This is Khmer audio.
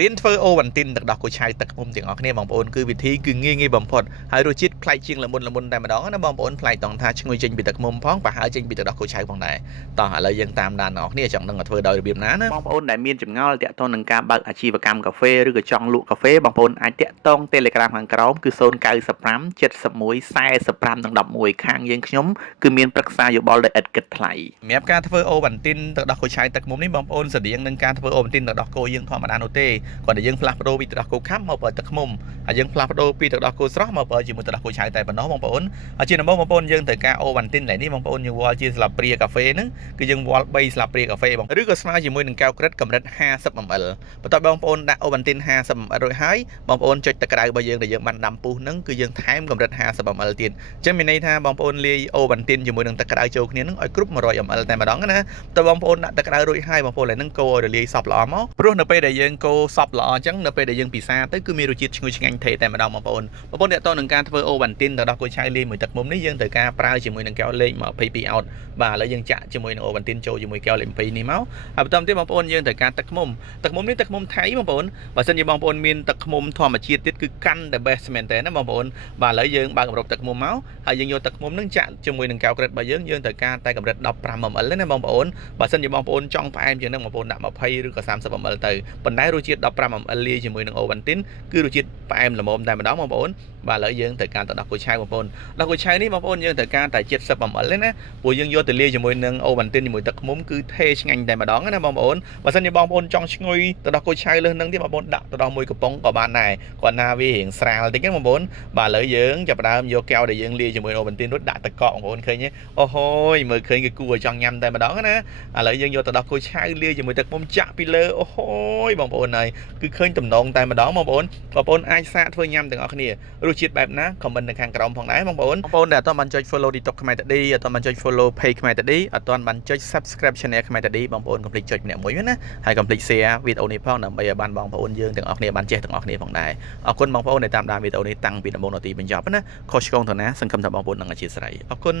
រៀនធ្វើអូវ៉ាន់ទីនទឹកដោះគោឆៅទឹកឃ្មុំទាំងអស់គ្នាបងប្អូនគឺវិធីគឺងាយបំផុតហើយរសជាតិប្លែកជាងល្មុនតែម្ដងណាបងប្អូនប្លែកតង់ថាឈ្ងុយចេញពីទឹកឃ្មុំផងប្រហើរចេញពីទឹកដោះគោឆៅផងដែរតោះឥឡូវយើងតាមដានអ្នកនរគ្នាចង់ដឹងថាធ្វើដោយរបៀបណាណាបងប្អូនដែលមានចម្ងល់តាក់ទងនឹងការបើកអាជីវកម្មកាហ្វេឬក៏ចង់លក់កាហ្វេបងប្អូនអាចតាក់ទង Telegram ខាងក្រោមគឺ095 71 45 និង11ខាងយើងខ្ញុំគឺមានប្រឹក្សាយោបល់ដោយឥតគិតថ្លៃសម្រាប់ការធ្វើអូវ៉ាន់ទីនទឹកដោះគោឆៅទឹកឃ្មុំនេះបងប្អូនស្រដៀងនឹងការធ្វើអូវ៉ាន់ទីនទឹកដោះគោយើងធម្មតានោះទេគាត់តែយើងផ្លាស់ប្ដូរពីទឹកដោះគោខាំមកប្រើទឹកឃ្មុំហើយយើងផ្លាស់ប្ដូរពីទឹកដោះគោស្រស់មកប្រើជាមួយទឹកដោះគោឆៅតែប៉ុណ្ណោះបងប្អូនហើយជាដំបូងបងប្អូនយើងត្រូវការអូវ៉ាន់ទីននេះបងប្អូនយើងវាល់ជាស្លាបព្រាកាហ្វេហ្នឹងគឺយើងវាល់3ស្លាបព្រាកាហ្វេបងឬក៏ស្មើជាមួយនឹងកែវក្រិតកម្រិត 50ml បន្ទាប់បងប្អូនដាក់អូវ៉ាន់ទីន 50ml រួចហើយបងប្អូនចុចទឹកក្តៅរបស់យើងដែលយើងបានដាំពុះហ្នឹងគឺយើងថែមកម្រិត 50ml ទៀតអញ្ចឹងមានន័យថាបងប្អូនលាយអូវ៉ាន់ទីនជាមួយនឹងទឹកក្តៅចូលគ្នាហ្នឹងឲ្យគ្រប់ 100ml តែម្ដងណាតើបងប្អូនដាក់ទឹកក្តៅរួចហើយបងប្អូនឡើយហ្នឹងកូរឲ្យរលាយសព្វល្អមកព្រោះនៅពេលដែលយើងកូរសព្វល្អអញ្ចឹងនៅពេលដែលយើងពិសាទៅគឺមានរសជាតិឈ្ងុយឆ្ងាញ់ថេរតែម្ដងបងប្អូនតាក់ទងនឹងការធ្វើអូវ៉ាន់ទីនទឹកដោះគោឆៅលាយមួយទឹកឃ្មុំនេះយើងត្រូវការប្រើជាមួយនឹងកែវលេខ22អោតបាទឥឡូវយើងចាក់ជាមួយនឹងអូវ៉ាន់ទីនចូលជាមួយកែវលេខ22នេះមកហើយបន្តទៀតបងប្អូនយើងត្រូវការទឹកឃ្មុំនេះទឹកឃ្មុំថៃបងប្អូនបើសិនជាបងប្អូនមានទឹកឃ្មុំធម្មជាតិទៀតគឺកាន់តែ best មែនតើណាបងប្អូនបាទឥឡូវយើងបើកកម្រិតទឹកឃ្មុំមកហើយយើងយកទឹកឃ្មុំនឹងចាក់ជាមួយនឹងកែវក្រិតរបស់យើងត្រូវការតែកម្រិត 15ml ទេណាបងប្អូនបើសិនជាបងប្អូនចង់ផ្អែមជាងនឹងបងប្អូនដាក់20ឬក៏ 30ml ទៅប៉ុន្តែរសជាតិ 15ml លាយជាមួយនឹងអូវ៉ាន់ទីនគឺរសជាតិផ្អែមល្មមតែម្ដងបងប្អូនបាទឥឡូវយើងត្រូវការទឹកដោះគោឆៅបងប្អូនដោះគោឆៅនេះបងប្អូនយើងត្រូវការតែ 70ml ទេណាព្រោះយើងយកទៅលាយជាមួយនឹងអូវ៉ាន់ទីនជាមួយទឹកឃ្មុំគឺថេរឆ្ងាញ់តែម្ដងណាបងប្អូនបើសិនជាបងប្អូនចង់ឈ្ងុយទឹកដោះគោឆៅលើសនឹងទៀតបងប្អូនដាក់ទៅដល់មួយកំប៉ុងក៏បានដែរគាត់ណាវារៀងស្រាលតិចណាបងប្អូនបាទឥឡូវយើងចាប់ផ្ដើមយកកែវដែលយើងលាយជាមួយអូវ៉ាន់ទីនរួចដាក់ទឹកកកបងប្អូនឃើញទេអូហូយមើលឃើញគឺគួរឲ្យចង់ញ៉ាំតែម្ដងណាឥឡូវយើងយកទឹកដោះគោឆៅលាយជាមួយទឹកឃ្មុំចាក់ពីលើអូហូយបងប្អូនហើយគឺឃើញតំណងតែម្ដងបងប្អូនអាចសាកធ្វើញ៉ាំទាំងអស់គ្នារសជាតិបែបណាខមមិននៅខាងក្រោមផងដែរបងប្អូនដែលអត់បានចុច follow TikTok ខ្មែរតាឌីអត់បានចុច follow page ខ្មែរតាឌីអត់បានចុច subscribe channel ខ្មែរតាឌីបងប្អូនកុំភ្លេចចុចម្នាក់មួយណាហើយកុំភ្លេច share វីដេអូនេះផងដើម្បីឲ្យបានបងប្អូនយើងទាំងអស់គ្នាបានចេះទាំងអស់គ្នាផងដែរអរគុណបងប្អូនដែលតាមដានវីដេអូនេះតាំងពីដំបូងដល់ទីបញ្ចប់ណាខុសឆ្គងទៅណាសង្ឃឹមថាបងប្អូននឹងអធិស្ឋានអរគុណ